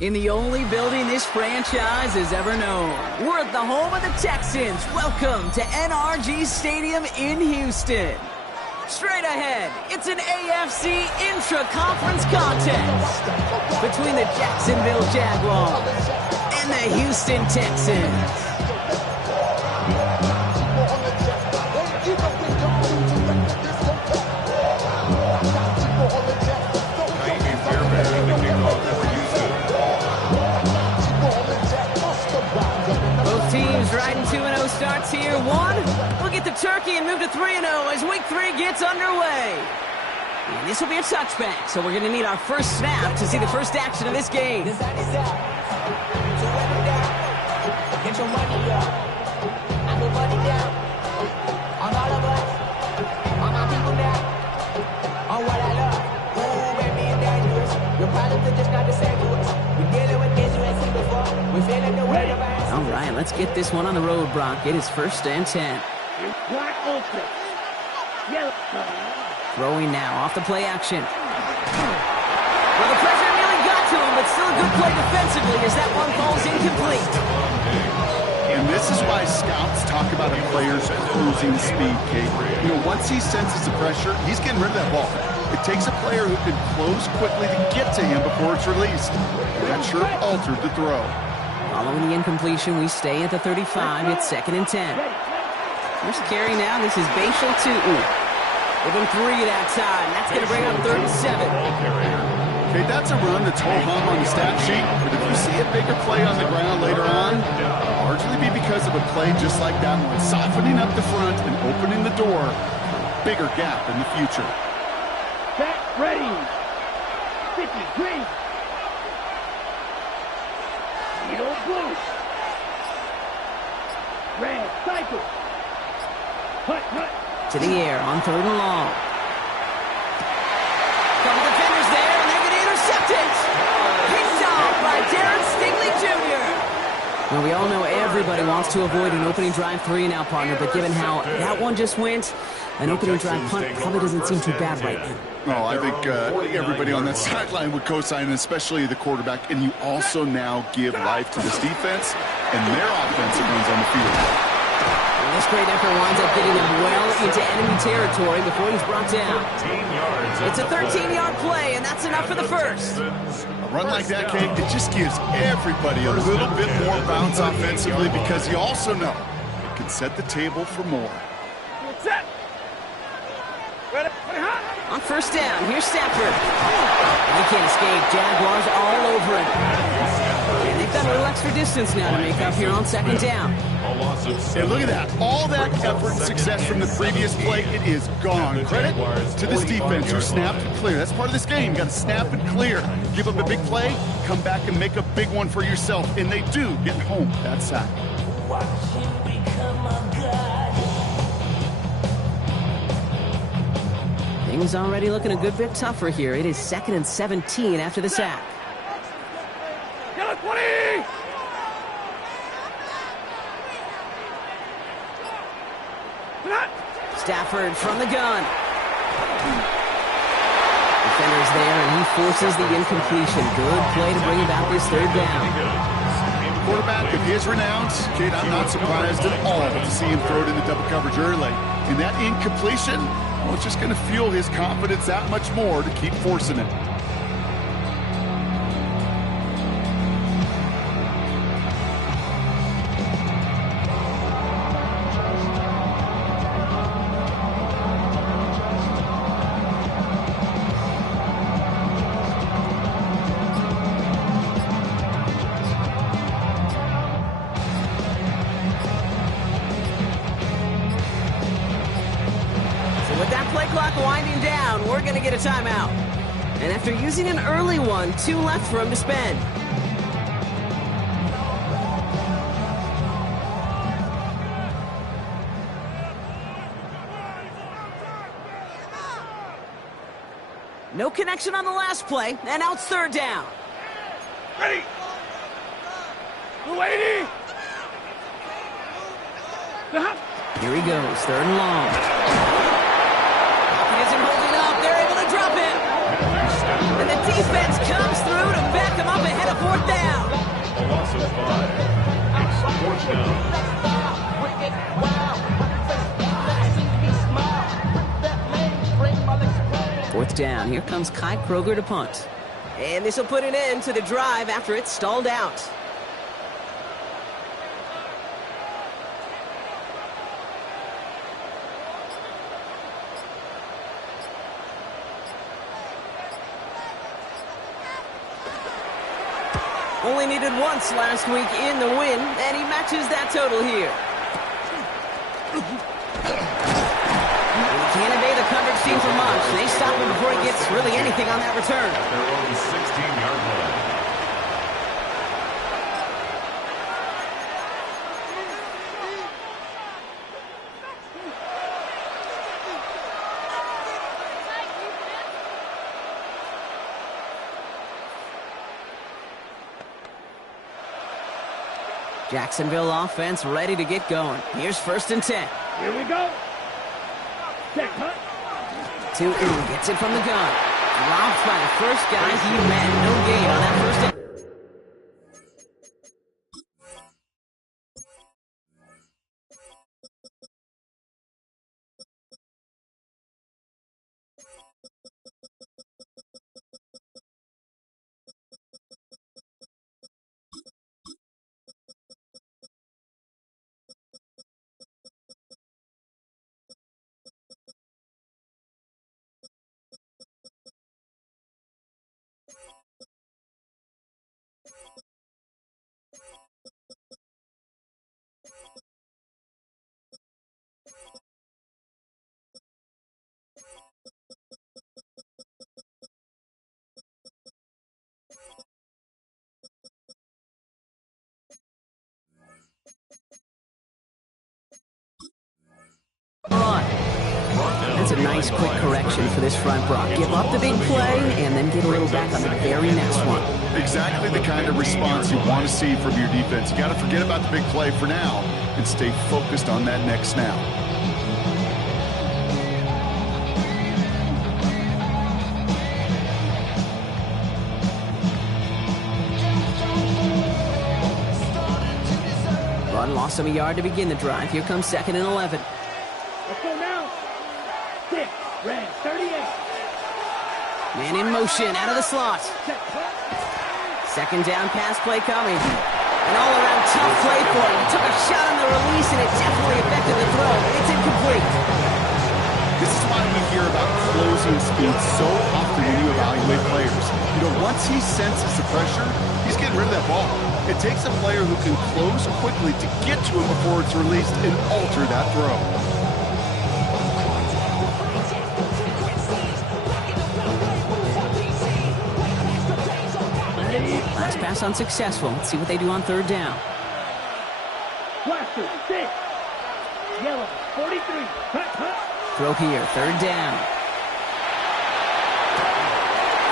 In the only building this franchise has ever known. We're at the home of the Texans. Welcome to NRG Stadium in Houston. Straight ahead, it's an AFC intra-conference contest between the Jacksonville Jaguars and the Houston Texans. Both teams riding 2-0 starts here. One, we'll get the turkey and move to 3-0 as week 3 gets underway. And this will be a touchback, so we're going to need our first snap to see the first action of this game. Get your money up. I put money down. On all of us. On my people now. On what I love. Ooh, baby, it's dangerous. Your problems are just not the same to us. We're dealing with this you ain't seen before. We're feeling the weight of our... All right, let's get this one on the road, Brock. It is 1st and 10. Wide open. Yellow. Throwing now off the play action. Well, the pressure nearly got to him, but still a good play defensively as that one falls incomplete. And this is why scouts talk about a player's cruising speed, Kate. You know, once he senses the pressure, he's getting rid of that ball. It takes a player who can close quickly to get to him before it's released. That sure altered the throw. Following the incompletion, we stay at the 35. It's 2nd and 10. First carry now. This is Bashal Tutu. Give him 3 that time. That's going to bring up 3rd and 7. Okay, that's a run that's ho-hum on the stat sheet, but if you see a bigger play on the ground later on, it'll largely be because of a play just like that one, softening up the front and opening the door for a bigger gap in the future. Back ready. 53. Needle blue. Red cycle. Hut, hut. To the air on 3rd and long. Couple defenders there, and they're going to intercept it. Picked off by Darren Stingley Jr. Well, we all know everybody wants to avoid an opening drive 3-and-out, partner, but given how that one just went, an opening drive punt probably doesn't seem too bad right now. Well, I think everybody on that sideline would co-sign, especially the quarterback, and you also now give life to this defense and their offensive runs on the field. And this great effort winds up getting him well into enemy territory before he's brought down. It's a 13-yard play, and that's enough for the first. A run like that, Kate, it just gives everybody a little bit more bounce offensively because you also know it can set the table for more. Set. Ready. On 1st down, here's Stafford. He can't escape. Jaguars all over him. And they've got a little extra distance now to make up here on 2nd down. And look at that. All that effort and success from the previous play, it is gone. Credit to this defense who snapped and clear. That's part of this game. You got to snap and clear. Give up a big play, come back and make a big one for yourself. And they do get home that side. Things already looking a good bit tougher here. It is 2nd and 17 after the sack. Yellow 20. Stafford from the gun. Defender's there, and he forces the incompletion. Good play to bring about this 3rd down. Quarterback of his renown, Kate, I'm not surprised at all to see him throw it into double coverage early. And that incompletion, well, it's just going to fuel his confidence that much more to keep forcing it. Winding down, we're going to get a timeout. And after using an early one, 2 left for him to spend. No connection on the last play, and now it's 3rd down. Ready. 280. Here he goes, 3rd and long. He isn't holding up. They're able to drop him. And the defense comes through to back him up ahead of fourth down. A loss of 5. It's fourth down. Fourth down. Here comes Kai Kroger to punt. And this will put an end to the drive after it stalled out. Only needed once last week in the win, and he matches that total here. He can't evade the coverage team for much. They stop him before he gets really anything on that return. At their own 16-yard line. Jacksonville offense ready to get going. Here's 1st and 10. Here we go. Check, huh? Dtwd gets it from the gun. Dropped by the first guy he met. No gain on that first down. That's a nice quick correction for this front, Brock. Give up the big play and then get a little back on the very next one. Exactly the kind of response you want to see from your defense. You got to forget about the big play for now and stay focused on that next snap. Run lost him a yard to begin the drive. Here comes 2nd and 11. Let's go now. 6, red, 38. Man in motion, out of the slot. Check, huh? 2nd down pass play coming. An all-around tough play for him. He took a shot on the release, and it definitely affected the throw. It's incomplete. This is why we hear about closing speed so often when you evaluate players. You know, once he senses the pressure, he's getting rid of that ball. It takes a player who can close quickly to get to him before it's released and alter that throw. Last pass unsuccessful. Let's see what they do on 3rd down. Blaster, 6. Yellow, 43. Cut, cut. Throw here, 3rd down.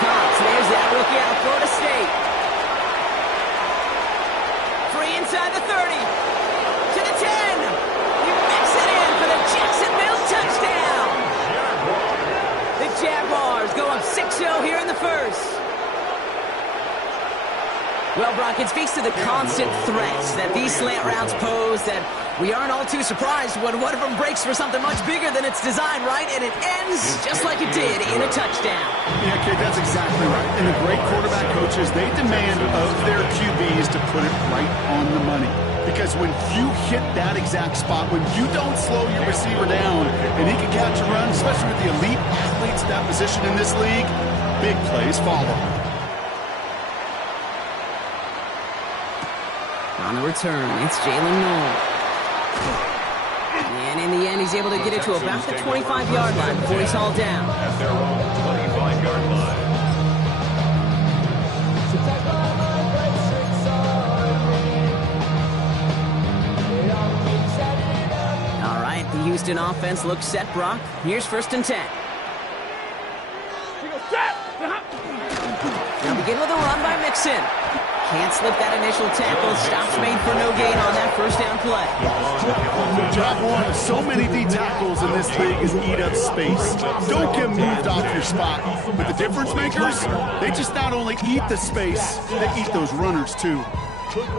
Cox, there's that rookie out of Florida State. Free inside the 30. To the 10. He makes it in for the Jacksonville touchdown. The Jaguars go up 6-0 here in the first. Well, Brock, it speaks to the constant threats that these slant routes pose that we aren't all too surprised when one of them breaks for something much bigger than its design, right? And it ends just like it did in a touchdown. Yeah, kid, that's exactly right. And the great quarterback coaches, they demand of their QBs to put it right on the money. Because when you hit that exact spot, when you don't slow your receiver down and he can catch a run, especially with the elite athletes at that position in this league, big plays follow. On the return, it's Jalen Noel. And in the end, he's able to get it to about the 25-yard line before he's hauled down. At their own 25-yard line. All right, the Houston offense looks set, Brock. Here's 1st and 10. They'll begin with a run by Mixon. Can't slip that initial tackle. Stops made for no gain on that 1st down play. Job one, so many D tackles in this league is eat up space. Don't get moved off your spot. But the difference makers, they just not only eat the space, they eat those runners too.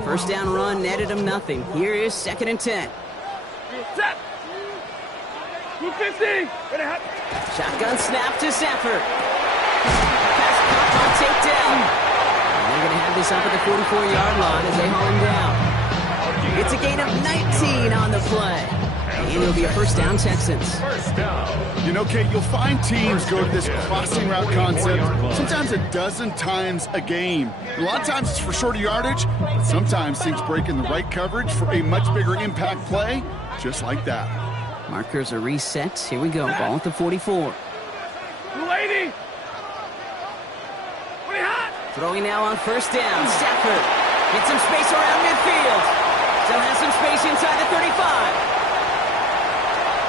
First down run netted him nothing. Here is 2nd and 10. Set. 250. Shotgun snap to Safford. Pass caught on takedown. And they're going to have this up at the 44-yard line as they haul him down. It's a gain of 19 on the play. And it'll be a first down, Texans. First down. You know, Kate, you'll find teams go to this crossing route concept sometimes a dozen times a game. A lot of times it's for shorter yardage, but sometimes things break in the right coverage for a much bigger impact play, just like that. Markers are reset. Here we go. Ball at the 44. 280. Pretty hot. Throwing now on first down. Stafford gets some space around midfield. Still has some space inside the 35.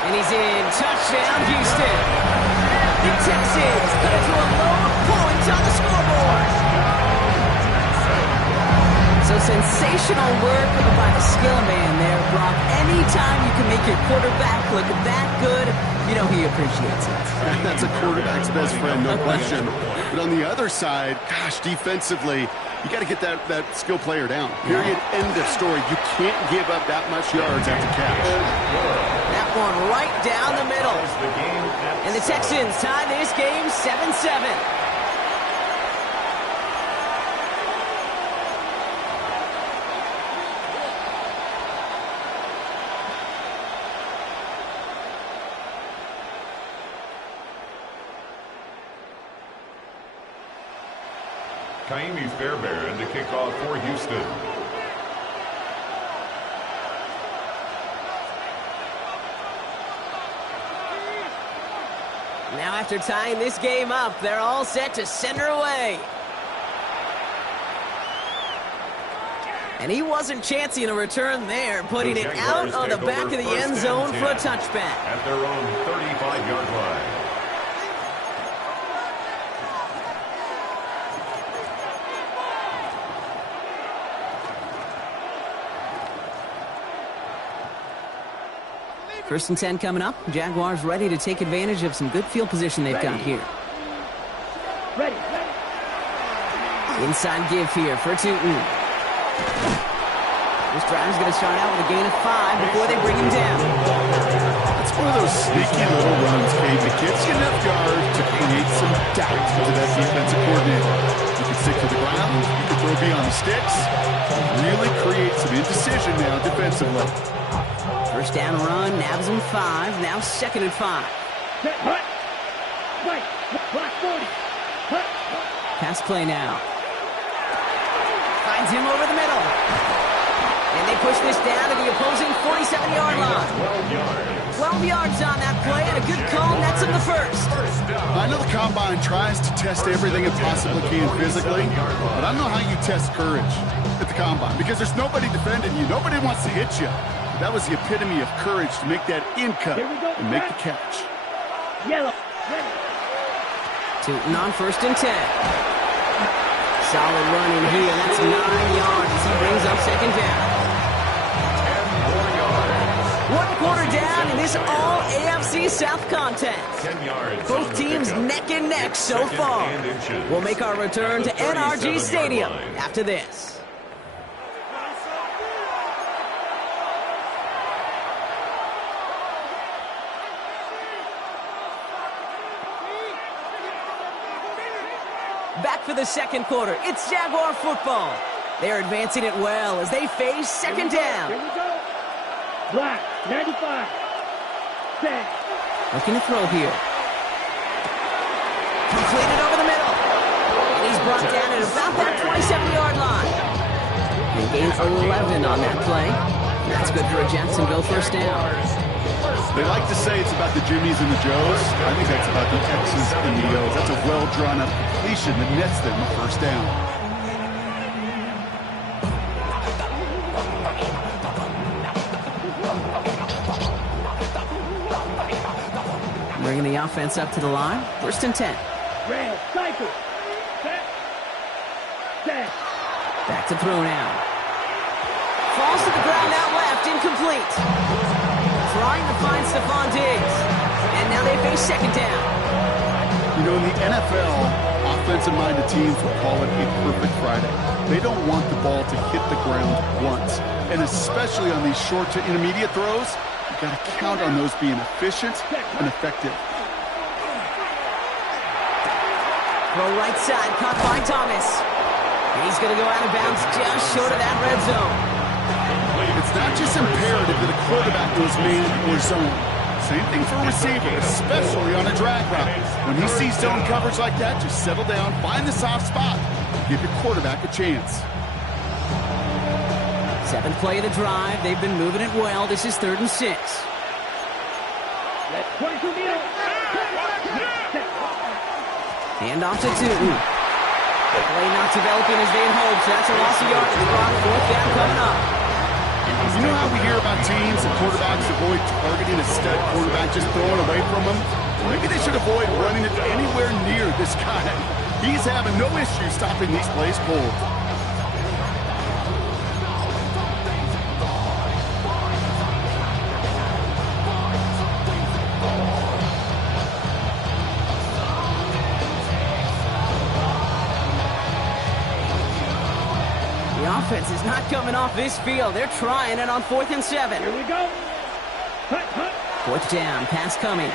And he's in. Touchdown, Houston. The Texans cut it to a low of points on the scoreboard. So sensational work by the skill man there, Brock. Anytime you can make your quarterback look that good, you know he appreciates it. That's a quarterback's best friend, no question. But on the other side, gosh, defensively, you got to get that skill player down. Period. End of story. You can't give up that much yards after catch. That one right down the middle. And the Texans tie this game 7-7. Kaimi Fairbairn to kick off for Houston. Now after tying this game up, they're all set to center away. And he wasn't chancing a return there, putting it out on the back of the end zone for a touchback. At their own 35-yard line. First and 10 coming up. Jaguars ready to take advantage of some good field position they've got here. Ready. Inside give here for Tootin. This drive's going to start out with a gain of 5 before they bring him down. It's one of those sneaky little runs, Kate, that gets you enough yards to create some doubt into that defensive coordinator. You can stick to the ground, you can throw beyond the sticks, really create some indecision now defensively. First down run, nabs him 5, now 2nd and 5. Set. Hut. Right. Block 40. Hut. Pass play now. Finds him over the middle. And they push this down to the opposing 47-yard line. 12 yards on that play, and a good call nets him the first. I know the Combine tries to test everything it possibly can physically, but I don't know how you test courage at the Combine, because there's nobody defending you. Nobody wants to hit you. That was the epitome of courage to make that in cut and make the catch. Yellow. Ready. Tootin on first and 10. Solid run in here. That's 9 yards. He brings up 2nd down. 1 quarter down in this all AFC South contest. 10 yards. Both teams neck and neck so far. We'll make our return to NRG Stadium after this. Back for the second quarter. It's Jaguar football. They're advancing it well as they face 2nd down. Here we go. Black. 95. Set. Looking to throw here. Completed over the middle. And he's brought down at about that 27-yard line. They gain 11 on that play. That's good for a Jacksonville first down. They like to say it's about the Jimmies and the Joes. I think that's about the X's and the O's. That's a well-drawn-up completion that nets them a first down. Bringing the offense up to the line. First and 10. Red. Cycle. Set. Set. Back to throw now. Falls to the ground out left. Incomplete. trying to find Stephon Diggs. And now they face second down. You know, in the NFL, offensive-minded teams will call it a perfect Friday. They don't want the ball to hit the ground once. And especially on these short to intermediate throws, you've got to count on those being efficient and effective. Throw right side, caught by Thomas. He's going to go out of bounds just short of that red zone. It's not just imperative that a quarterback goes man or zone. Same thing for a receiver, especially on a drag route. When he sees zone coverage like that, just settle down, find the soft spot, and give your quarterback a chance. 7th play of the drive. They've been moving it well. This is 3rd and 6. 22 meters. Hand off to Dtwd. Play not developing as they had hoped. So that's a loss of yardage. Wrong, 4th down coming up. You know how we hear about teams and quarterbacks avoid targeting a stud quarterback, just throwing away from him? Maybe they should avoid running it anywhere near this guy. He's having no issue stopping these plays cold. The offense is not coming off this field. They're trying it on 4th and 7. Here we go. Hut, hut. 4th down, pass coming. He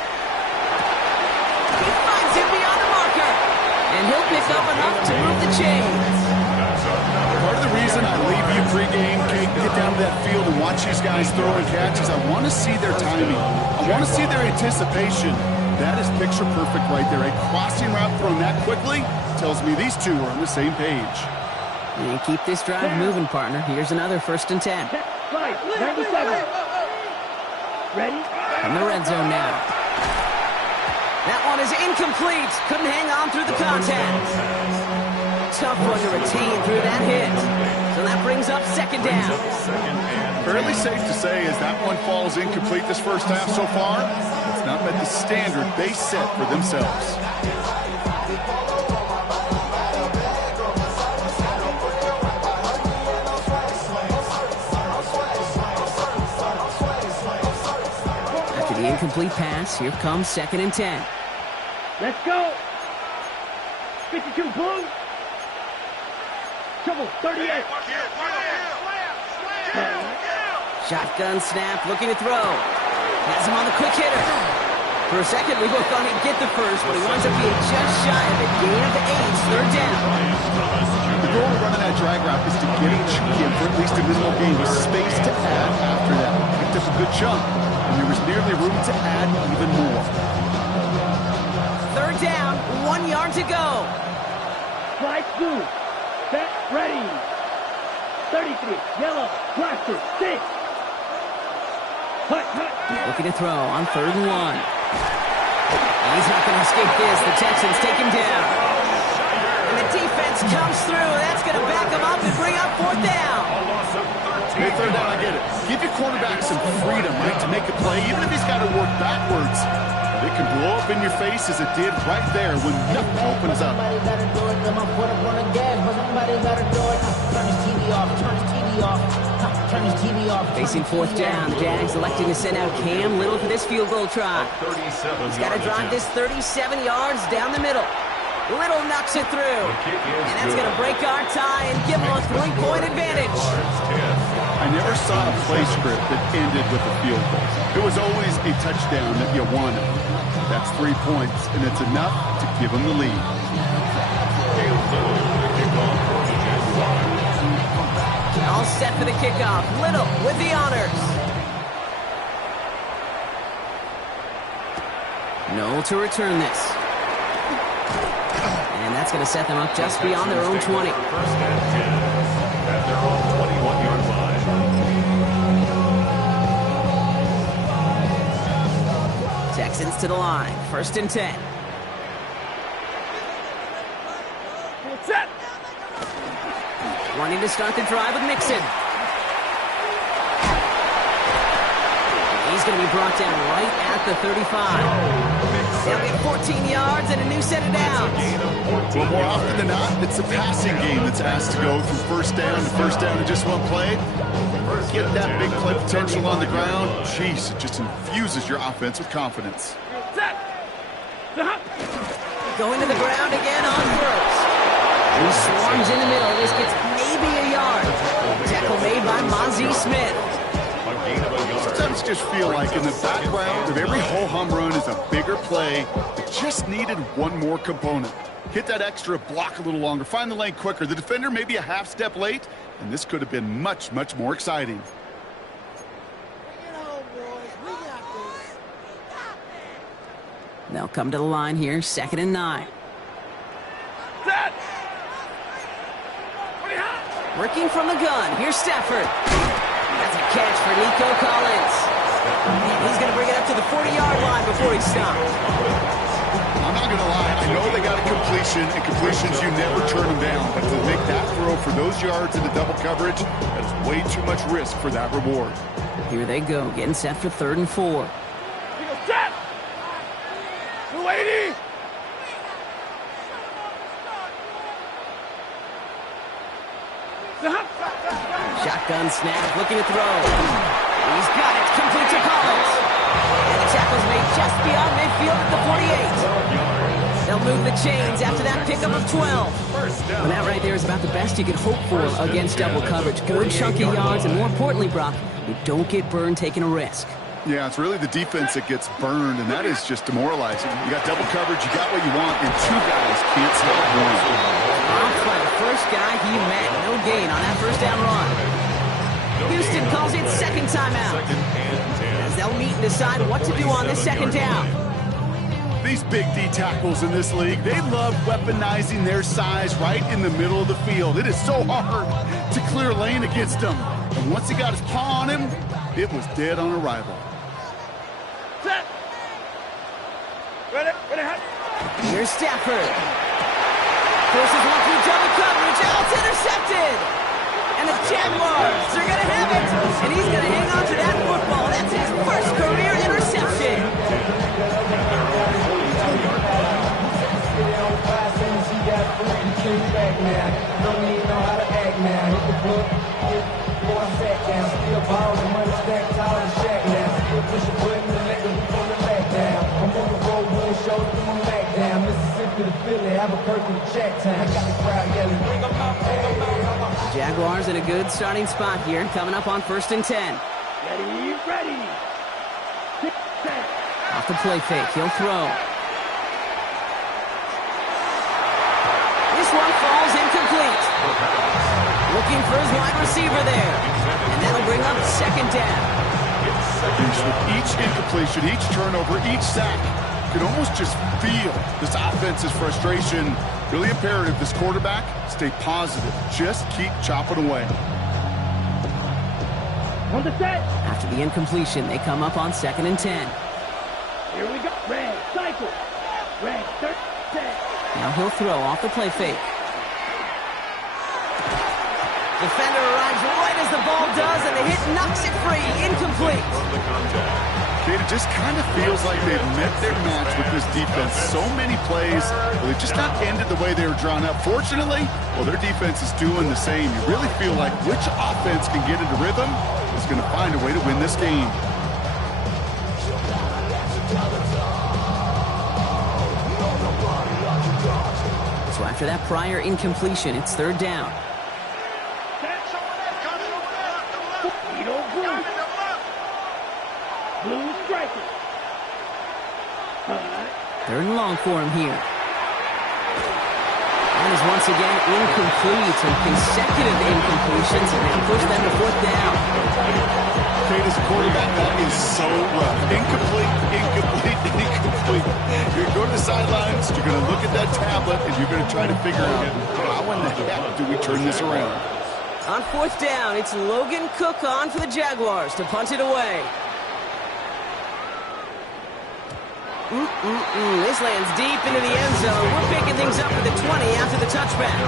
finds him beyond the marker. And he'll pick up enough to move the chains. Part of the reason I leave you pregame, Kate, get down to that field and watch these guys throw and catch is I want to see their timing. I want to see their anticipation. That is picture perfect right there. A crossing route thrown that quickly tells me these two are on the same page. And keep this drive moving, partner. Here's another 1st and 10. Right, 97. Ready? From the red zone now. That one is incomplete. Couldn't hang on through the contact. Tough one to retain through that hit. So that brings up 2nd down. Fairly safe to say as that one falls incomplete this first half so far, it's not met the standard they set for themselves. After the incomplete pass, here comes 2nd and 10. Let's go. 52 blue. Trouble 38. Shotgun snap, looking to throw. Has him on the quick hitter. For a second, we both thought he'd get the first, but he winds up being just shy of it. Gain of 8, 3rd down. The goal of running that drag route is to get each kid for at least a minimal gain with space to add after that. Picked up a good chunk, and there was nearly room to add even more. 3rd down, 1 yard to go. Slide blue. Set, ready. 33, yellow, blaster, 6. Hut, hut. Looking to throw on 3rd and 1. He's not going to escape this. The Texans take him down. And the defense comes through. That's going to back him up and bring up 4th down. Hey, 3rd down, I get it. Give your quarterback some freedom, right, to make a play, even if he's got to work backwards. It can blow up in your face as it did right there when nothing opens up. Somebody gotta do it. I'm gonna put up on the gas, but somebody gotta do it. Turn his TV off. Turn his TV off. Turn his TV off. Facing 4th down, the Jags electing to send out Cam Little for this field goal try. He's got to drive this 37 yards down the middle. Little knocks it through. And that's going to break our tie and give him a 3-point advantage. I never saw a play script that ended with a field goal. It was always a touchdown that you wanted. That's 3 points, and it's enough to give them the lead. All set for the kickoff. Little with the honors. Noel to return this. And that's going to set them up just beyond their own 20. First and 10 at their own 21-yard line. Texans to the line. 1st and 10. Set. Wanting to start the drive with Mixon. He's going to be brought down right at the 35. They'll get 14 yards and a new set of downs. Well, more often than not, it's the passing game that's asked to go from first down to first down in just one play. Get that big play potential on the ground. Jeez, it just infuses your offense with confidence. Going to the ground again on first. He swarms in the middle. This gets maybe a yard. Tackle made by Mozzie Smith. Sometimes just feel like in the background of every ho-hum run is a bigger play that just needed one more component. Hit that extra block a little longer. Find the lane quicker. The defender may be a half step late, and this could have been much, much more exciting. They'll come to the line here, 2nd and 9. Working from the gun, here's Stafford. That's a catch for Nico Collins. He's going to bring it up to the 40-yard line before he stops. I'm not going to lie, I know they got a completion, and completions, you never turn them down. But to make that throw for those yards into double coverage, that is way too much risk for that reward. Here they go, getting set for 3rd and 4. Shotgun snap, looking to throw. He's got it, complete to Collins. And the tackle's made just beyond midfield at the 48. They'll move the chains after that pickup of 12. Well, that right there is about the best you could hope for against double coverage. Good chunky yards, and more importantly, Brock, you don't get burned taking a risk. Yeah, it's really the defense that gets burned, and that is just demoralizing. You got double coverage, you got what you want, and two guys can't stop one. Off by the first guy he met. No gain on that first down run. Houston calls it 2nd timeout, as they'll meet and decide what to do on this 2nd down. These big D tackles in this league, they love weaponizing their size right in the middle of the field. It is so hard to clear lane against them. And once he got his paw on him, it was dead on arrival. Here's Stafford. Forces one through double coverage. Oh, it's intercepted. And the Jaguars are going to have it. And he's going to hang on to that football. That's his first career interception. Jaguars in a good starting spot here, coming up on 1st and 10. Ready. Off the play fake, he'll throw. This one falls incomplete. Looking for his wide receiver there. And that'll bring up 2nd down. With each incompletion, each turnover, each sack, you can almost just feel this offense's frustration. Really imperative, this quarterback, stay positive. Just keep chopping away. On the set. After the incompletion, they come up on 2nd and 10. Here we go. Red, cycle. Red, third, set. Now he'll throw off the play fake. Defender arrives right as the ball does, and the hit knocks it free. Incomplete. It just kind of feels like they've met their match with this defense. So many plays, well, they've just not ended the way they were drawn up. Fortunately, well, their defense is doing the same. You really feel like which offense can get into rhythm is going to find a way to win this game. So after that prior incompletion, it's 3rd down. Blue striker. 3rd and long for him here. And is once again incomplete, and consecutive incompletions, and now push them to 4th down. Kate, as a quarterback, that is so rough. Incomplete. You're going to the sidelines, you're going to look at that tablet, and you're going to try to figure out how in the heck do we turn this around. On 4th down, it's Logan Cook on for the Jaguars to punt it away. This lands deep into the end zone. We're picking things up at the 20 after the touchback.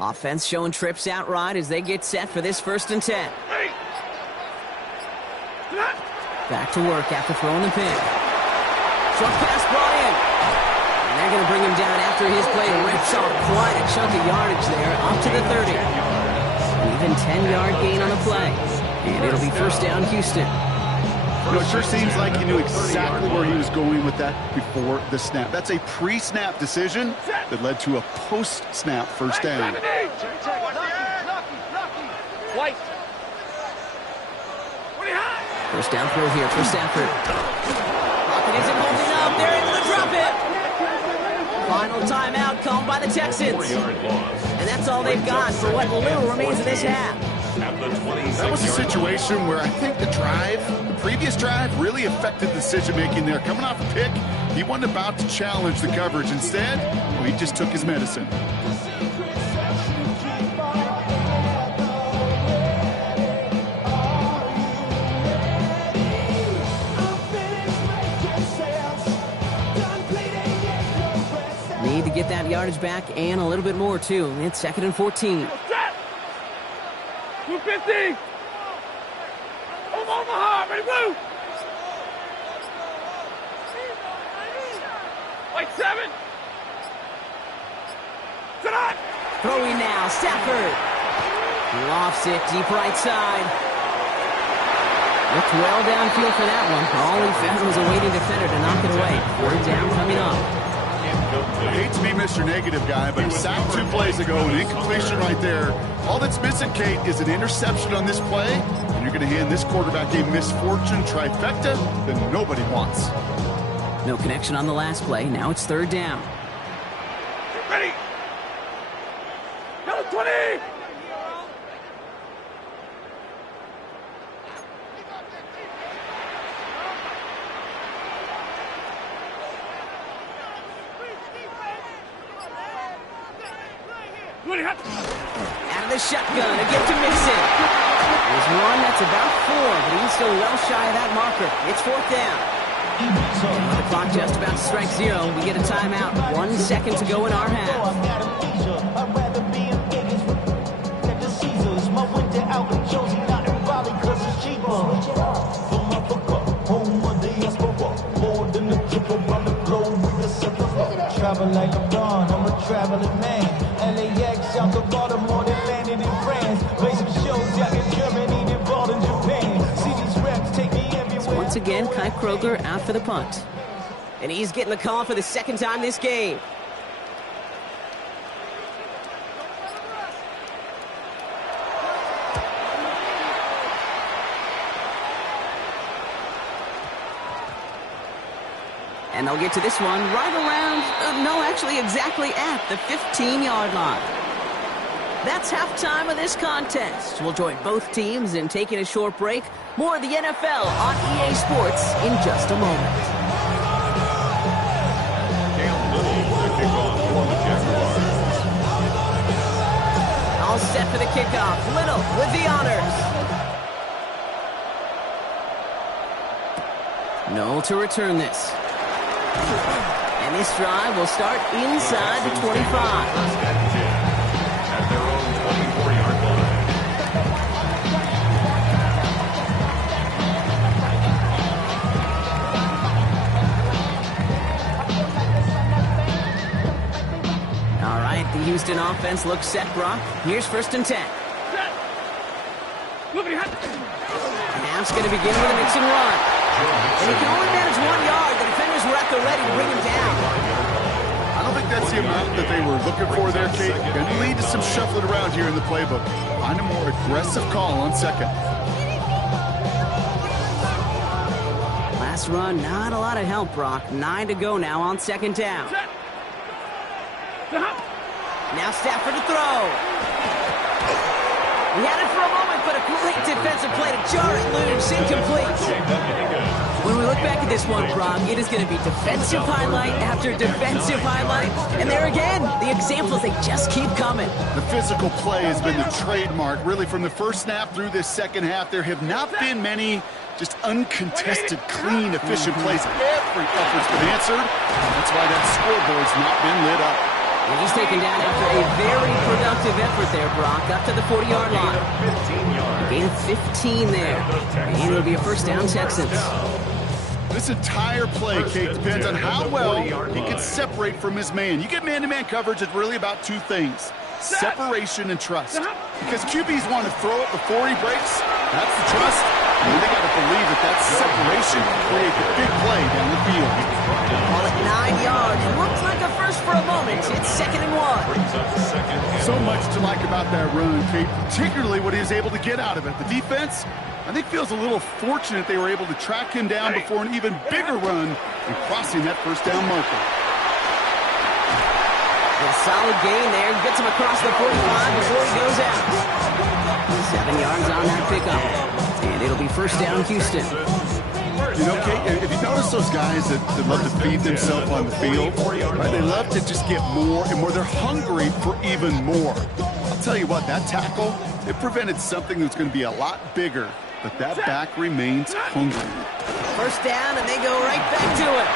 Offense showing trips outright as they get set for this 1st and 10. Back to work after throwing the pin. Short pass brought in. And they're going to bring him down after his play rips off quite a chunk of yardage there, up to the 30. An even 10-yard gain on the play. And it'll be 1st down Houston. You know, it sure seems like he knew exactly where he was going with that before the snap. That's a pre-snap decision that led to a post-snap 1st down. White. 1st down throw here for Stafford. Pocket isn't holding up. They're able to drop it. Final timeout called by the Texans. And that's all they've got for what little remains of this half. That was a situation where I think the previous drive, really affected decision-making there. Coming off a pick, he wasn't about to challenge the coverage. Instead, well, he just took his medicine. Need to get that yardage back and a little bit more, too. It's 2nd and 14. 250. Omaha, ready, blue. White 7. Tonight. Throwing now, Stafford. Lofts it deep right side. Looked well downfield for that one. All he found was a waiting defender to knock it away. 3rd down coming up. I hate to be Mr. Negative guy, but he sacked 2 plays ago, an incompletion right there. All that's missing, Kate, is an interception on this play, and you're going to hand this quarterback a misfortune trifecta that nobody wants. No connection on the last play. Now it's 3rd down. Ready. Go 20. Out of the shotgun, again to Mixon. There's one that's about 4, but he's still well shy of that marker. It's 4th down. The clock just about to strike 0. We get a timeout. 1 second to go in our half. Travel like LeBron, I'm a traveling man. LAX out the Baltimore, they landed in France. Play some shows out in Germany, they bought in Japan. See these reps take me everywhere. So once again, Kai Kroger out for the punt. And he's getting the call for the 2nd time this game. And they'll get to this one right around, no, actually exactly at the 15-yard line. That's halftime of this contest. We'll join both teams in taking a short break. More of the NFL on EA Sports in just a moment. All set for the kickoff. Little with the honors. Noel to return this. And this drive will start inside the 25. At their own 24-yard line. All right, the Houston offense looks set, Brock. Here's 1st and 10. Half's going to begin with a mix and run. And he can only manage 1 yard. The defenders were at the ready to bring him down. I don't think that's the amount that they were looking for there, Kate. Going to lead to some shuffling around here in the playbook. Find a more aggressive call on 2nd. Last run, not a lot of help, Brock. 9 to go now on 2nd down. Now Stafford to throw. He had it for a moment, but a great defensive play to jar it loose, incomplete. When we look back at this one, Brock, it is going to be defensive highlight after defensive highlight. And there again, the examples, they just keep coming. The physical play has been the trademark, really, from the first snap through this 2nd half. There have not been many just uncontested, clean, efficient plays. Every effort's been answered. That's why that scoreboard's not been lit up. And he's taken down after a very productive effort there, Brock, up to the 40-yard line. Gain of 15 there. And it'll be a first down, Texans. This entire play, Kate, depends on how well he can separate from his man. You get man-to-man coverage, it's really about two things: separation and trust. Because QBs want to throw it before he breaks. That's the trust. And they got to believe that separation can create a big play down the field. Ball at 9 yards. It looks like a first for a moment. It's 2nd and 1. So much to like about that run, Kate, particularly what he was able to get out of it. The defense, I think, feels a little fortunate they were able to track him down before an even bigger run and crossing that first down marker. A solid gain there. Gets him across the 45 before he goes out. 7 yards on that pickup. And it'll be first down, Houston. You know, Kate, if you notice those guys that love to feed themselves on the field, right? They love to just get more and more. They're hungry for even more. I'll tell you what, that tackle, it prevented something that's going to be a lot bigger, but that back remains hungry. First down, and they go right back to it.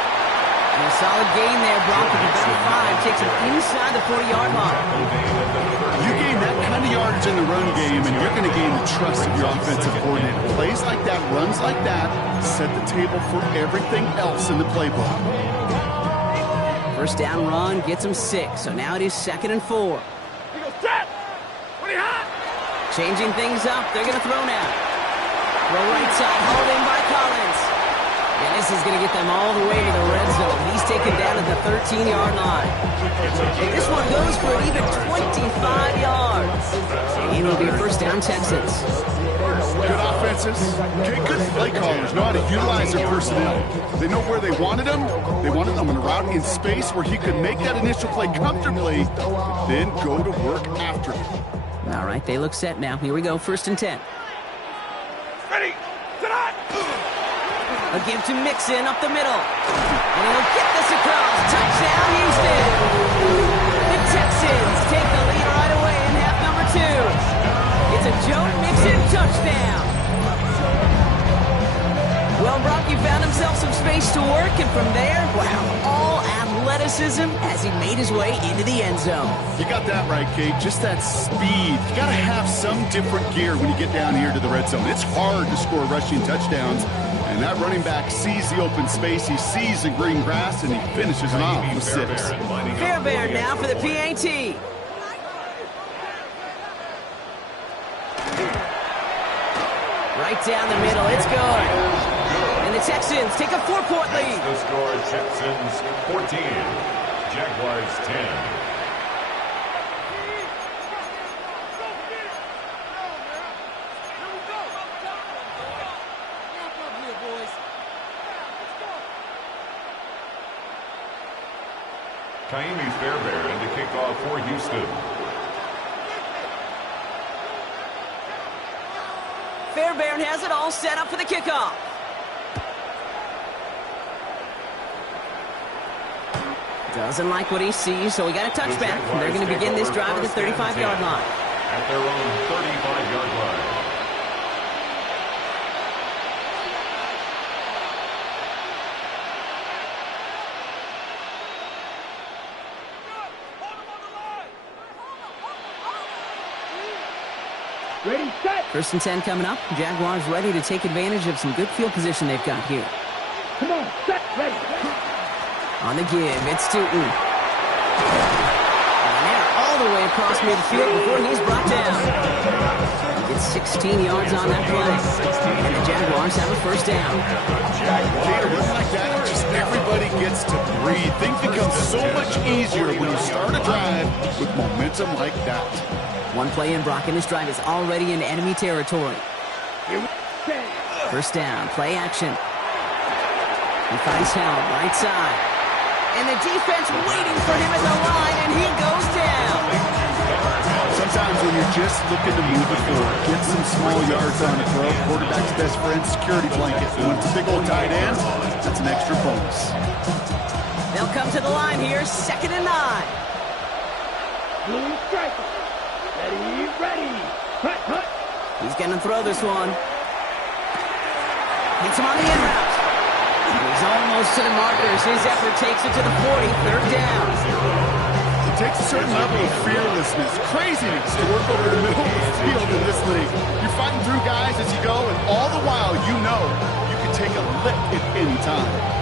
And a solid gain there, Brock, at the 35, takes him inside the 40-yard line. You gain that kind of yardage in the run game, and you're going to gain the trust of your offensive coordinator. Plays like that, runs like that, set the table for everything else in the playbook. First down run gets him 6, so now it is 2nd and 4. Changing things up, they're going to throw now. Throw right side, hauled in by Collins. And this is going to get them all the way to the red zone. He's taken down at the 13-yard line. And this one goes for an even 25 yards. And it'll be a first down, Texans. Good offenses. Okay, good play callers know how to utilize their personnel. They know where they wanted them. They wanted them in a route in space where he could make that initial play comfortably, then go to work after it. All right, they look set now. Here we go, 1st and 10. Ready, tonight. A give to Mixon up the middle. And he'll get this across. Touchdown, Houston. The Texans take the lead right away in half number 2. It's a Joe Mixon touchdown. Well, Brock, he found himself some space to work, and from there, wow, all athleticism as he made his way into the end zone. You got that right, Kate. Just that speed. You got to have some different gear when you get down here to the red zone. It's hard to score rushing touchdowns. And that running back sees the open space, he sees the green grass, and he finishes it off with 6. Fairbairn now for the PAT. Right down the middle, it's good. And the Texans take a 4-point lead. The score, Texans 14, Jaguars 10. Kaimi Fairbairn to kick off for Houston. Fairbairn has it all set up for the kickoff. Doesn't like what he sees, so we got a touchback. They're going to begin this drive at the 35-yard line. At their own 35-yard line. Ready, set. 1st and 10 coming up. Jaguars ready to take advantage of some good field position they've got here. Come on, set, ready. On the give, it's Dtwd. And they're all the way across midfield before he's brought down. He gets 16 yards on that play. And the Jaguars have a first down. Kate, a run like that, just everybody gets to breathe. Things become so much easier when you start a drive with momentum like that. One play in, Brock, and this drive is already in enemy territory. First down, play action. He finds help, right side. And the defense waiting for him at the line, and he goes down. Sometimes when you're just looking to move it forward, get some small yards on the throw, quarterback's best friend, security blanket. When it's a big old tight end, that's an extra bonus. They'll come to the line here, 2nd and 9. Blue striker. Ready, ready. Hut, hut. He's going to throw this one. Hits him on the in route. He's almost to the markers. His effort takes it to the 40, 3rd down. It takes a certain level of fearlessness, craziness to work over the middle of the field in this league. You're fighting through guys as you go, and all the while you know you can take a lick at any time.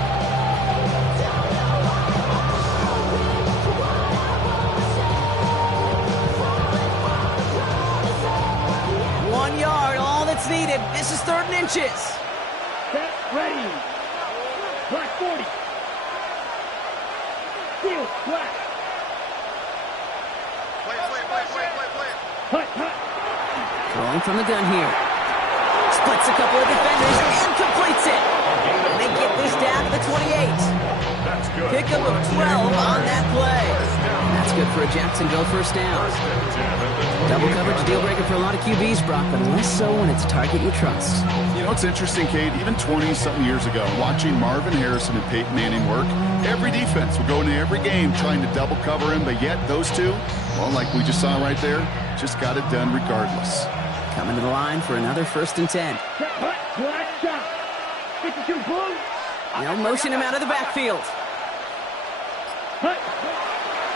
All that's needed. This is 3rd and inches. Set, ready. Black 40. Field, black. Play. Hut, hut. Throwing from the gun here. Splits a couple of defenders and completes it. And they get this down to the 28. That's good. Pickup of 12 on that play. And that's good for a Jacksonville first down. Double coverage, a deal breaker for a lot of QBs, Brock, but less so when it's a target you trust. You know, it's interesting, Kate, even 20-something years ago, watching Marvin Harrison and Peyton Manning work, every defense would go into every game trying to double cover him, but yet those two, well, like we just saw right there, just got it done regardless. Coming to the line for another 1st and 10. Set, hut, black shot. 52 blue. They'll motion him out of the backfield. Hut.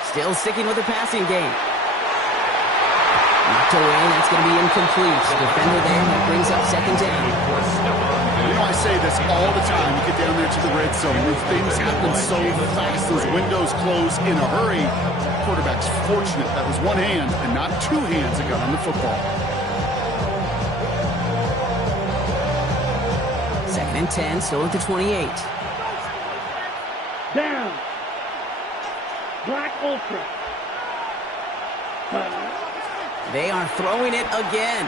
Still sticking with the passing game. Knocked away, that's going to be incomplete. Defender there, that brings up 2nd down. You know, I say this all the time. You get down there to the red zone, where things happen so fast, those windows close in a hurry. Quarterback's fortunate that was one hand and not two hands that got on the football. 2nd and 10, still at the 28. Down. Black ultra. They are throwing it again.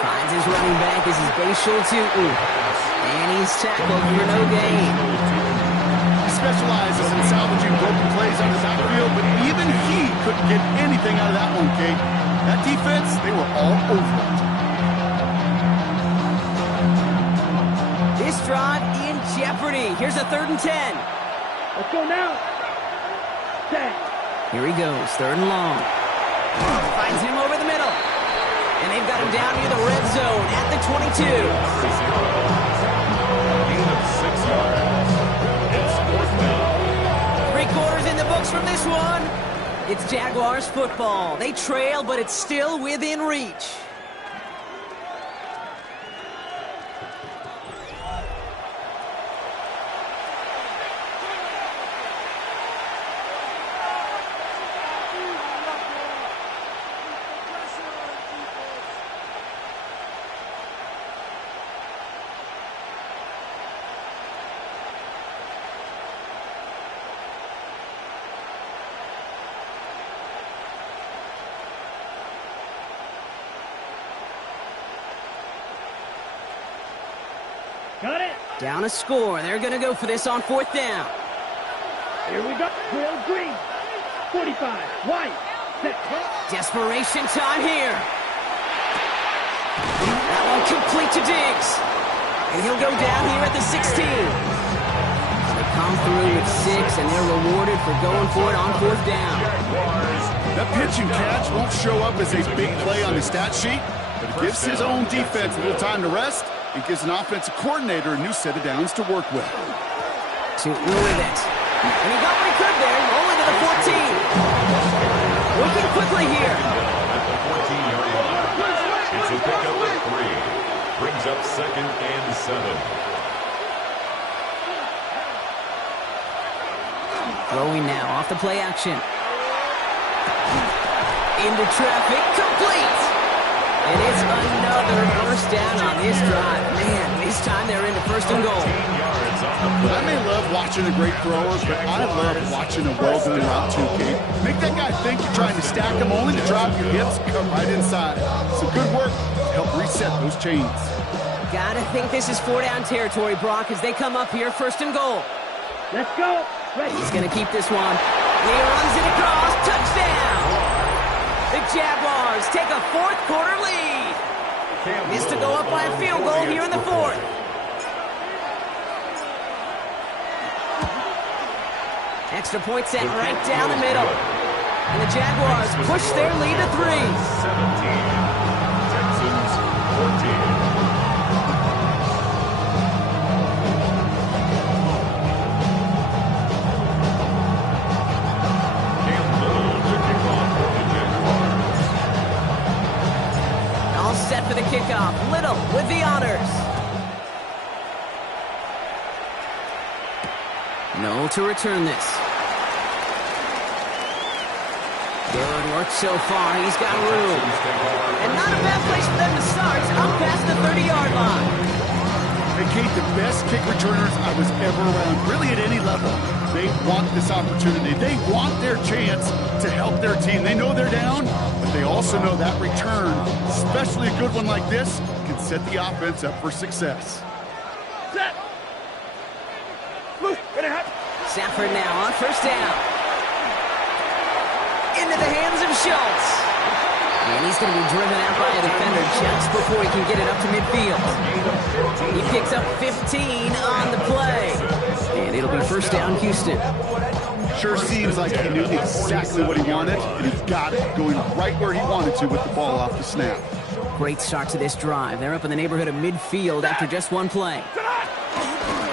Finds his running back as his Bashul Tutu. And he's tackled for no gain. He specializes in salvaging broken plays on the backfield, but even he couldn't get anything out of that one, Kate. That defense, they were all over it. This drive in jeopardy. Here's a 3rd and 10. Let's go now. 10. Here he goes, 3rd and long. Finds him over the middle. And they've got him down near the red zone at the 22. Gain of 6 yards. It's 4th down. 3 quarters in the books from this one. It's Jaguars football. They trail, but it's still within reach. Got it. Down a score. They're going to go for this on 4th down. Here we go. Will green. 45. White. Set. Desperation time here. That one complete to Diggs. And he'll go down here at the 16. They come through with 6, and they're rewarded for going for it on 4th down. That pitch and catch won't show up as a big play on the stat sheet, but it gives his own defense a little time to rest. It gives an offensive coordinator a new set of downs to work with. Tootin' with it. And he got what he could there, rolling to the 14. Working quickly here. At the 14-yard line. It's a pickup of 3. Brings up 2nd and 7. Throwing now off the play action. Into traffic, complete. And it's another 1st down on this drive. Man, this time they're into 1st and goal. I may love watching a great thrower, but I love watching a well-done route too, Kate. Make that guy think you're trying to stack him only to drop your hips and come right inside. Some good work to help reset those chains. Gotta think this is 4-down territory, Brock, as they come up here 1st and goal. Let's go. Ready. He's gonna keep this one. He runs it across. Touchdown! The Jaguars take a 4th quarter lead. This to go up by a field goal here in the 4th. Extra point set right down the middle. And the Jaguars push their lead to 3. 17. Texans 14. set for the kickoff. Little with the honors. Noel to return this. Good work so far. He's got room. And not a bad place for them to start. Up past the 30-yard line. Hey, Kate, the best kick returners I was ever around, really at any level, they want this opportunity. They want their chance to help their team. They know they're down, but they also know that return, especially a good one like this, can set the offense up for success. Set. Move. Stafford now on first down. Into the hands of Schultz. And he's going to be driven out by a defender just before he can get it up to midfield. He picks up 15 on the play. And it'll be first down, Houston. Sure seems like he knew exactly what he wanted, and he got it, going right where he wanted to with the ball off the snap. Great start to this drive. They're up in the neighborhood of midfield after just one play.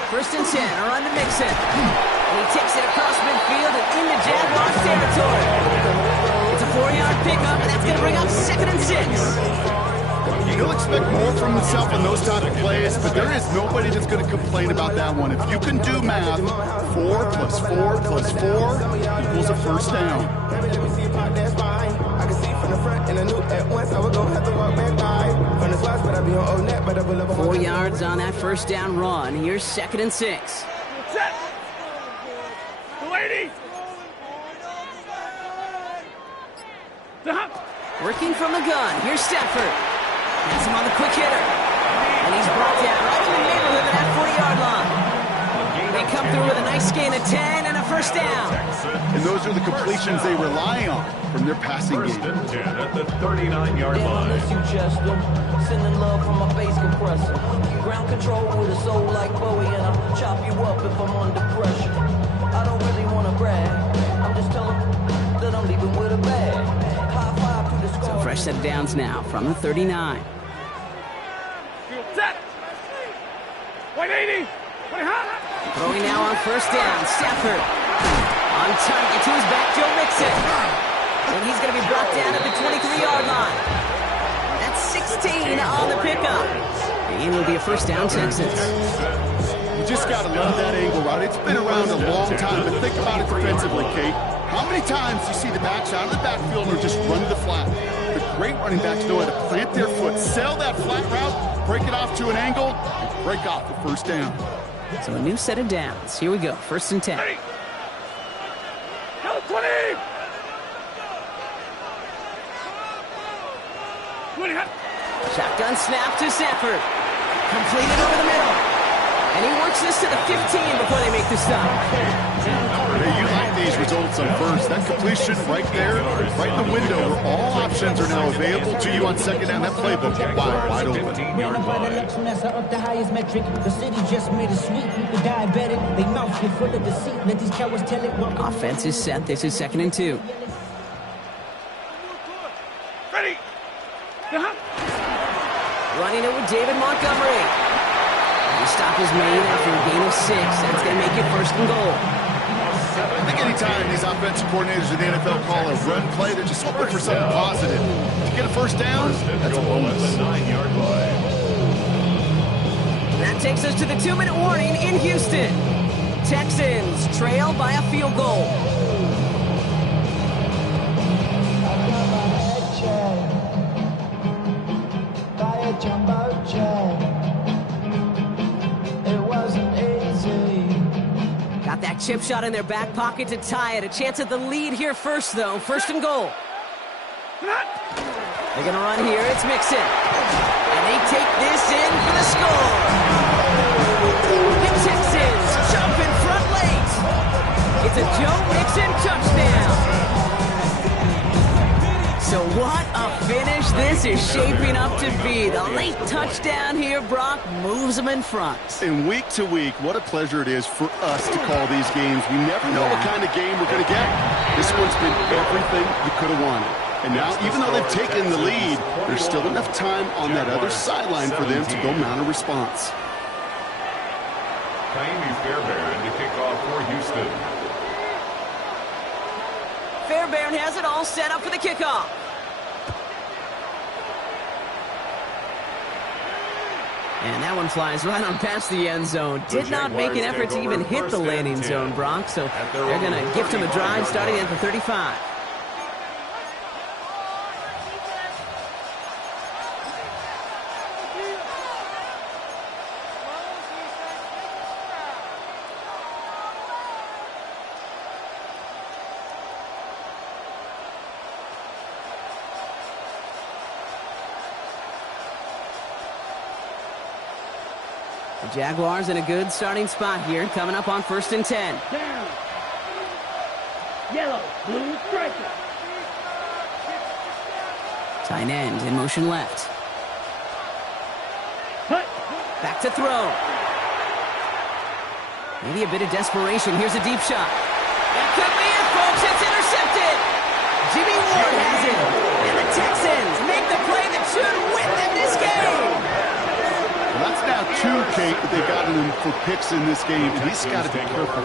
First and 10, a run to Mixon. And he takes it across midfield and into Jaguars territory. It's a 4-yard pickup, and that's going to bring up 2nd and 6. You'll expect more from himself on those type of plays, but there is nobody that's going to complain about that one. If you can do math, 4 plus 4 plus 4 equals a first down. 4 yards on that first down run. Here's 2nd and 6. Set. Lady. Working from the gun. Here's Stafford. Has him on the quick hitter. And he's brought down right in the neighborhood of that 40-yard line. They come through with a nice gain of 10 and a first down. And those are the completions they rely on from their passing game. At the 39-yard line. You just them. Sending love from my face compressor. Ground control with a soul like Bowie, and I'll chop you up if I'm under pressure. I don't really want to brag. I'm just telling that I'm leaving with a bag. High five to the score. So fresh set of downs now from the 39. Set. 180. Throwing now on first down. Stafford on target to his back, Joe Mixon. And he's going to be brought down at the 23-yard line. That's 16 on the pickup. And it'll be a first down, Texans. You just got to love that angle, right? It's been around a long time, but think about it defensively, Kate. How many times do you see the backs out of the backfield or just run the flat? The great running backs know how to plant their foot, sell that flat route, break it off to an angle, and break off the first down. So a new set of downs. Here we go. First and 10. 20. Shotgun snap to Stafford. Completed over the middle. And he works this to the 15 before they make the stop. Hey, you like these results on first. That completion right there, right in the window where all options are now available to you on second down. That playbook wide open. 15-yard line. That's up the highest metric. The city just made a sweet. People diabetic. They mouth get full of deceit. Let these cowards tell it. Offense is set. This is 2nd and 2. Ready. Running it with David Montgomery. The stop is made after a gain of 6. That's going to make it first and goal. I think anytime these offensive coordinators in the NFL call a run play, they're just hoping for something positive. To get a first down, that's a bonus. 9-yard line. That takes us to the 2-minute warning in Houston. Texans trail by a field goal. Got that chip shot in their back pocket to tie it. A chance at the lead here first, though. First and goal. They're going to run here. It's Mixon. And they take this in for the score. The Texans jump in front late. It's a Joe Mixon touchdown. So what a finish this is shaping up to be. The late touchdown here, Brock, moves them in front. And week to week, what a pleasure it is for us to call these games. We never know what kind of game we're going to get. This one's been everything you could have wanted. And now, even though they've taken the lead, there's still enough time on that other sideline for them to go mount a response. Kaimi Fairbairn to kick off for Houston. Fairbairn has it all set up for the kickoff. And that one flies right on past the end zone. Did not make an effort to even hit the landing zone, Brock. So they're going to gift him a drive starting at the 35. The Jaguars in a good starting spot here, coming up on 1st and 10. Down. Yellow, blue striker. Tight end in motion left. Hut. Back to throw. Maybe a bit of desperation. Here's a deep shot. That could be it, folks. It's intercepted. Jimmy Ward has it. And the Texans make the play that should win them this game. Well, that's now 2, Kate, that they've gotten him for picks in this game, and he's got to be careful.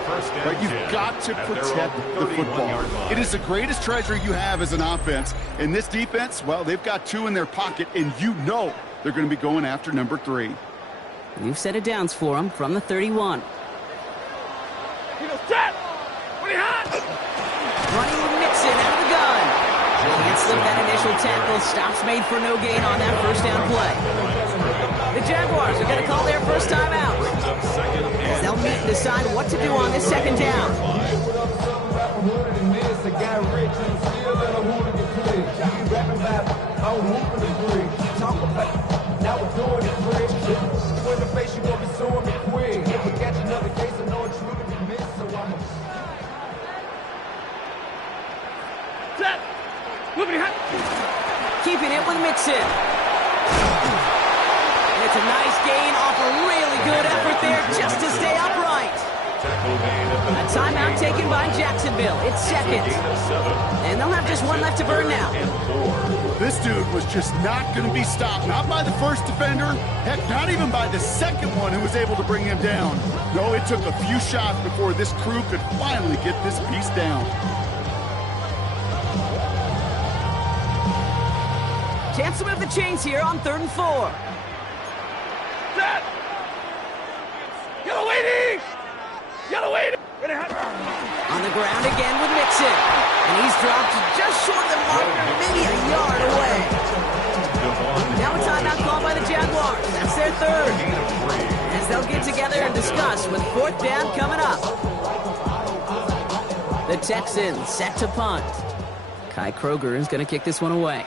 Right? You've got to protect the football. It is the greatest treasure you have as an offense. In this defense, well, they've got 2 in their pocket, and you know they're going to be going after number 3. New set of downs for him from the 31. Running with Mixon out of the gun. Can't slip that initial tackle. Stops made for no gain on that first down play. The Jaguars are going to call their first time out. As they'll meet and decide what to do on this second down. Keeping it with Mixon. And it's a nice gain off a really good effort there just to stay upright. A timeout taken by Jacksonville. It's second. And they'll have just one left to burn now. This dude was just not going to be stopped. Not by the first defender. Heck, not even by the second one who was able to bring him down. No, it took a few shots before this crew could finally get this piece down. Chance to move the chains here on 3rd and 4. Set. Yellow 80. Yellow 80. On the ground again with Mixon. And he's dropped just short of the marker, maybe a yard away. Now a timeout called by the Jaguars. That's their 3rd. As they'll get together and discuss with 4th down coming up. The Texans set to punt. Kai Kroger is going to kick this one away.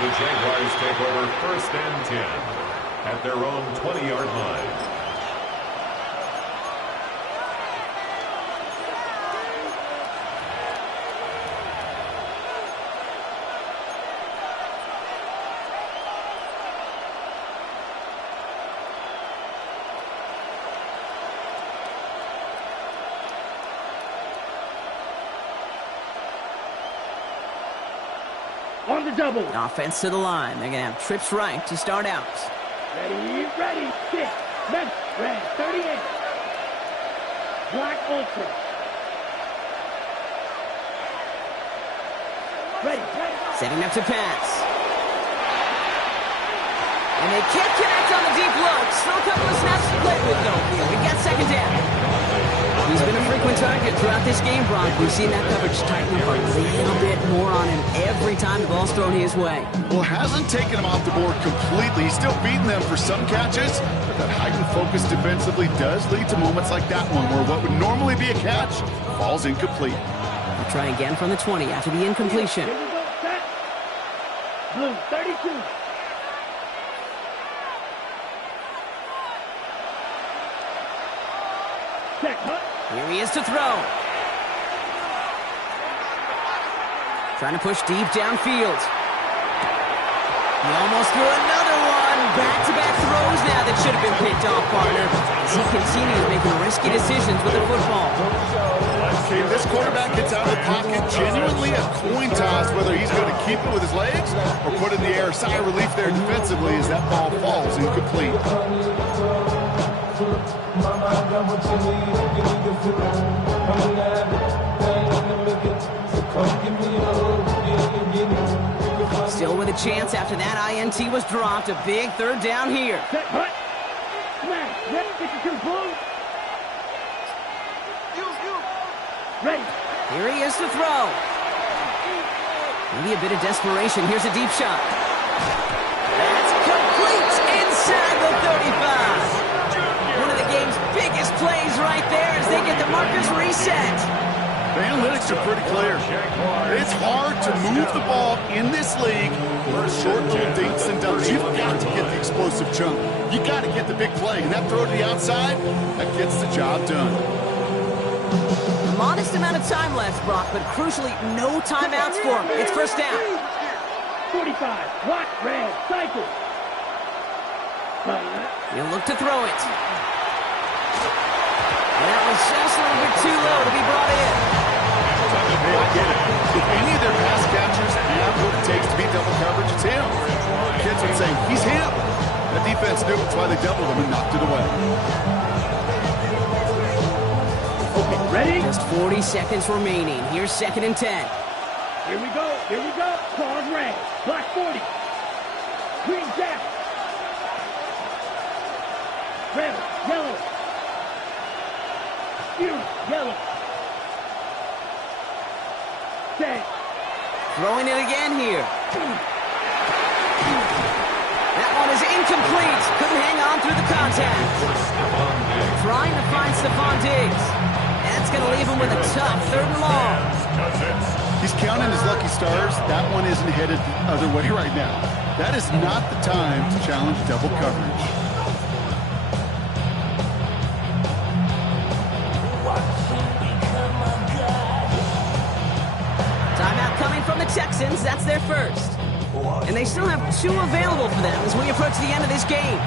The Jaguars take over 1st and 10 at their own 20-yard line. On the double. Offense to the line. They're going to have trips right to start out. Ready, ready, sit. Left, red, 38. Black ultra. Ready, ready. Setting up to pass. And they can't connect on the deep look. Still a couple of snaps to play with, though. We got second down. He's been a frequent target throughout this game, Brock. We've seen that coverage tighten up a little bit more on him every time the ball's thrown his way. Well, hasn't taken him off the board completely. He's still beating them for some catches, but that heightened focus defensively does lead to moments like that one where what would normally be a catch falls incomplete. We'll try again from the 20 after the incompletion. Here we go, set. Blue, 32. Check, hut. Here he is to throw. Trying to push deep downfield. He almost threw another one. Back-to-back throws now that should have been picked off, partner. As he continues making risky decisions with the football. Okay, this quarterback gets out of the pocket, genuinely a coin toss whether he's going to keep keep it with his legs or put it in the air. Sigh of relief there defensively as that ball falls incomplete. Still with a chance after that INT was dropped. A big third down here. Set, hut. Smash. Ready, 52, boom. Ready. Here he is to throw. Maybe a bit of desperation. Here's a deep shot. That's complete inside the 35. One of the game's biggest plays right there as they get the markers reset. The analytics are pretty clear. It's hard to move the ball in this league with short little dinks and dumps. You've got to get the explosive jump. You got to get the big play. And that throw to the outside, that gets the job done. A modest amount of time left, Brock, but crucially, no timeouts for him. It's first down. 45. Watch, red, cycle. He'll look to throw it. That was just a little bit too low to be brought in. Hey, I get it. If any of their pass catchers have what it takes to beat double coverage, it's him. Kids would say, he's him. The defense knew it's why they doubled him and knocked it away. Okay, ready? Just 40 seconds remaining. Here's 2nd and 10. Here we go. Here we go. Pause red. Black 40. Green jack. Red. Yellow. Yellow. Set. Throwing it again here. That one is incomplete. Couldn't hang on through the contact. Trying to find Stephon Diggs. That's going to leave him with a tough 3rd and long. He's counting his lucky stars. That one isn't headed the other way right now. That is not the time to challenge double coverage. Timeout coming from the Texans. That's their first. And they still have 2 available for them as we approach the end of this game.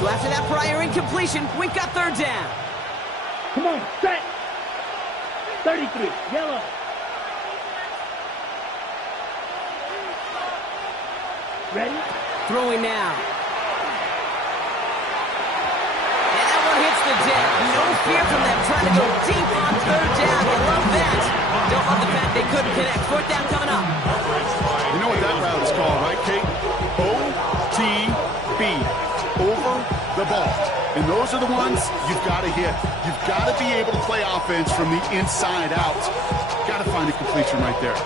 So after that prior incompletion, we've got 3rd down. Come on, set. 33. Yellow. Ready? Throwing now. The deck. No fear from them trying to go deep on 3rd down. You love that. Don't love the fact they couldn't connect. 4th down coming up. You know what that route is called, right, Kate? OTB. Over the ball. And those are the ones you've got to hit. You've got to be able to play offense from the inside out. Got to find a completion right there.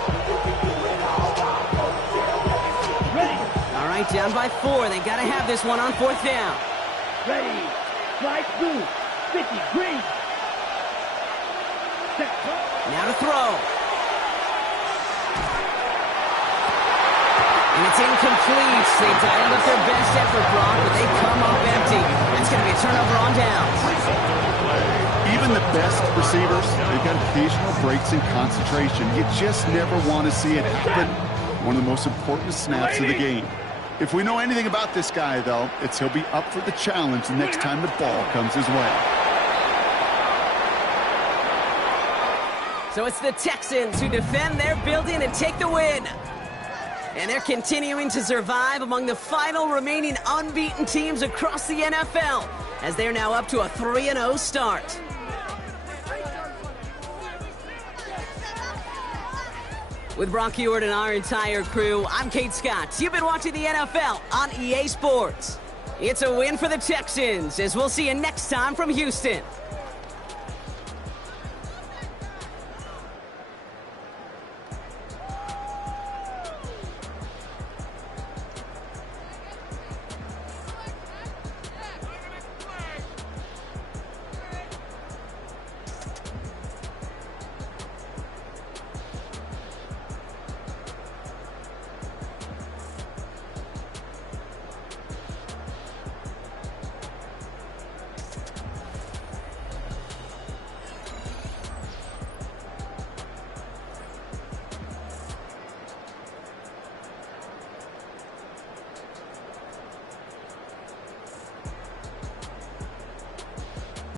Ready. All right, down by 4. They got to have this one on 4th down. Ready. Slide blue. 50. Green. Set. Now to throw. And it's incomplete. They dialed up their best effort, Brock, but they come up empty. That's going to be a turnover on downs. Even the best receivers, they've got occasional breaks in concentration. You just never want to see it happen. One of the most important snaps of the game. If we know anything about this guy, though, it's he'll be up for the challenge the next time the ball comes his way. So it's the Texans who defend their building and take the win. And they're continuing to survive among the final remaining unbeaten teams across the NFL, as they're now up to a 3-0 start. With Brock Ewart and our entire crew, I'm Kate Scott. You've been watching the NFL on EA Sports. It's a win for the Texans, as we'll see you next time from Houston.